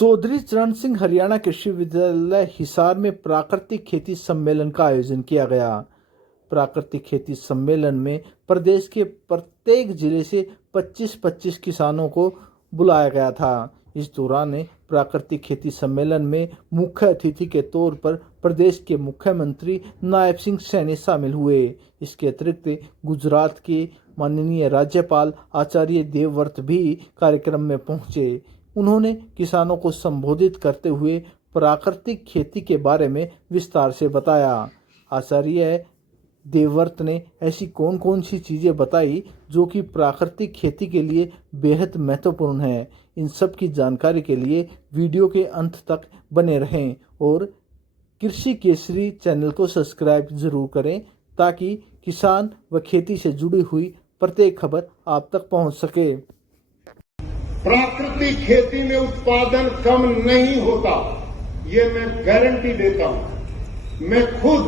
चौधरी चरण सिंह हरियाणा कृषि विश्वविद्यालय हिसार में प्राकृतिक खेती सम्मेलन का आयोजन किया गया। प्राकृतिक खेती सम्मेलन में प्रदेश के प्रत्येक जिले से 25-25 किसानों को बुलाया गया था। इस दौरान प्राकृतिक खेती सम्मेलन में मुख्य अतिथि के तौर पर प्रदेश के मुख्यमंत्री नायब सिंह सैनी शामिल हुए। इसके अतिरिक्त गुजरात के माननीय राज्यपाल आचार्य देवव्रत भी कार्यक्रम में पहुंचे। उन्होंने किसानों को संबोधित करते हुए प्राकृतिक खेती के बारे में विस्तार से बताया। आचार्य देवव्रत ने ऐसी कौन कौन सी चीज़ें बताई जो कि प्राकृतिक खेती के लिए बेहद महत्वपूर्ण है। इन सब की जानकारी के लिए वीडियो के अंत तक बने रहें और कृषि केसरी चैनल को सब्सक्राइब जरूर करें ताकि किसान व खेती से जुड़ी हुई प्रत्येक खबर आप तक पहुंच सके। प्राकृतिक खेती में उत्पादन कम नहीं होता, ये मैं गारंटी देता हूं। मैं खुद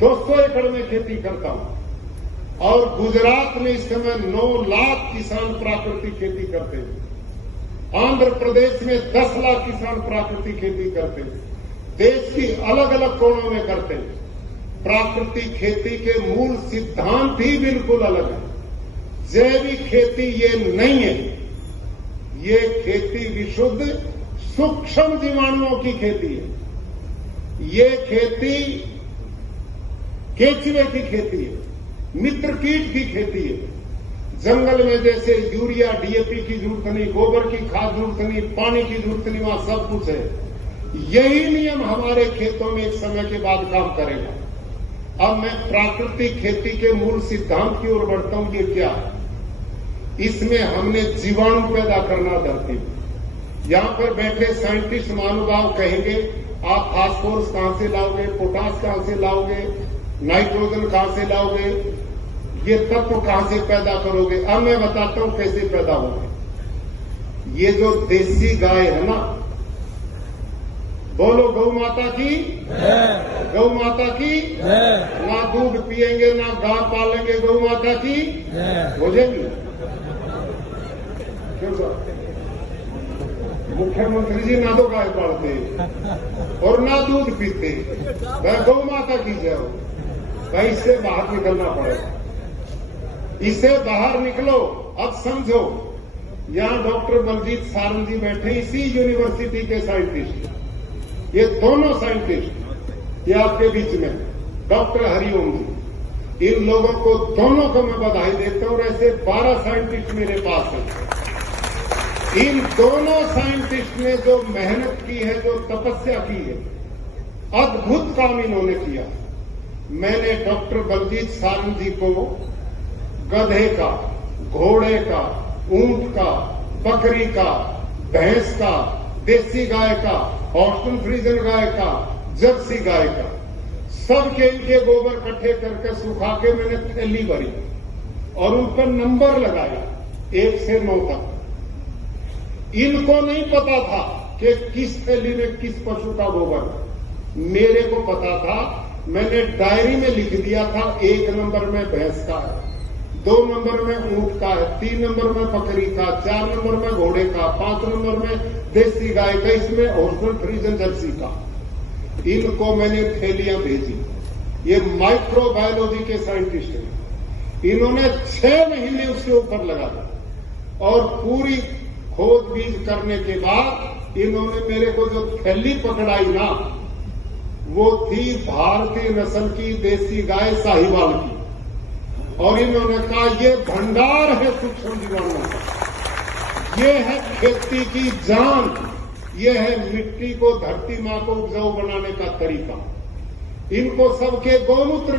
200 एकड़ में खेती करता हूं और गुजरात में इस समय 9 लाख किसान प्राकृतिक खेती करते हैं। आंध्र प्रदेश में 10 लाख किसान प्राकृतिक खेती करते हैं। देश की अलग अलग कोनों में करते हैं। प्राकृतिक खेती के मूल सिद्धांत ही बिल्कुल अलग है। जैविक खेती ये नहीं है, ये खेती विशुद्ध सूक्ष्म जीवाणुओं की खेती है। ये खेती केचुए की खेती है, मित्र कीट की खेती है। जंगल में जैसे यूरिया डीएपी की जरूरत नहीं, गोबर की खाद जरूरत नहीं, पानी की जरूरत नहीं, वहां सब कुछ है। यही नियम हमारे खेतों में एक समय के बाद काम करेगा। अब मैं प्राकृतिक खेती के मूल सिद्धांत की ओर बढ़ता हूं। ये क्या है? इसमें हमने जीवाणु पैदा करना धरती में। यहां पर बैठे साइंटिस्ट महानुभाव कहेंगे आप फास्फोरस कहां से लाओगे, पोटास कहां से लाओगे, नाइट्रोजन कहां से लाओगे, ये तत्व कहां से पैदा करोगे। अब मैं बताता हूं कैसे पैदा होंगे। ये जो देसी गाय है ना, बोलो गौ माता की, गौ माता की, ना दूध पिएंगे ना गाय पालेंगे, गौ माता की हो जाएगी। क्यों सर? मुख्यमंत्री जी ना तो गाय पालते और ना दूध पीते, वह गौ माता की जय हो। भाई इससे बाहर निकलना पड़ेगा, इससे बाहर निकलो। अब समझो, यहां डॉक्टर बलजीत सारंग जी बैठे, इसी यूनिवर्सिटी के साइंटिस्ट। ये दोनों साइंटिस्ट ये आपके बीच में डॉक्टर हरिओम जी, इन लोगों को दोनों को मैं बधाई देता हूं। और ऐसे 12 साइंटिस्ट मेरे पास हैं। इन दोनों साइंटिस्ट ने जो मेहनत की है, जो तपस्या की है, अद्भुत काम इन्होंने किया। मैंने डॉक्टर बलजीत सारंग जी को गधे का, घोड़े का, ऊंट का, बकरी का, भैंस का, देसी गाय का, हॉस्टन फ्रीजन गाय का, जर्सी गाय का, सबके इनके गोबर इकट्ठे करके सुखा के मैंने थैली भरी और उन पर नंबर लगाया 1 से 9 तक। इनको नहीं पता था कि किस थैली में किस पशु का गोबर। मेरे को पता था, मैंने डायरी में लिख दिया था 1 नंबर में भैंस का है, 2 नंबर में ऊंट का है, 3 नंबर में बकरी का, 4 नंबर में घोड़े का, 5 नंबर में देसी गाय का, इसमें हॉस्टन फ्रीजन जर्सी का। इनको मैंने थैलियां भेजी। ये माइक्रोबायोलॉजी के साइंटिस्ट हैं। इन्होंने 6 महीने उसके ऊपर लगा दिया और पूरी खोज बीज करने के बाद इन्होंने मेरे को जो थैली पकड़ाई ना, वो थी भारतीय नस्ल की देसी गाय साहिवाल की। और इन्होंने कहा ये भंडार है सूक्ष्म जीवाणुओं का, ये है खेती की जान, ये है मिट्टी को, धरती मां को उपजाऊ बनाने का तरीका। इनको सबके गौमूत्र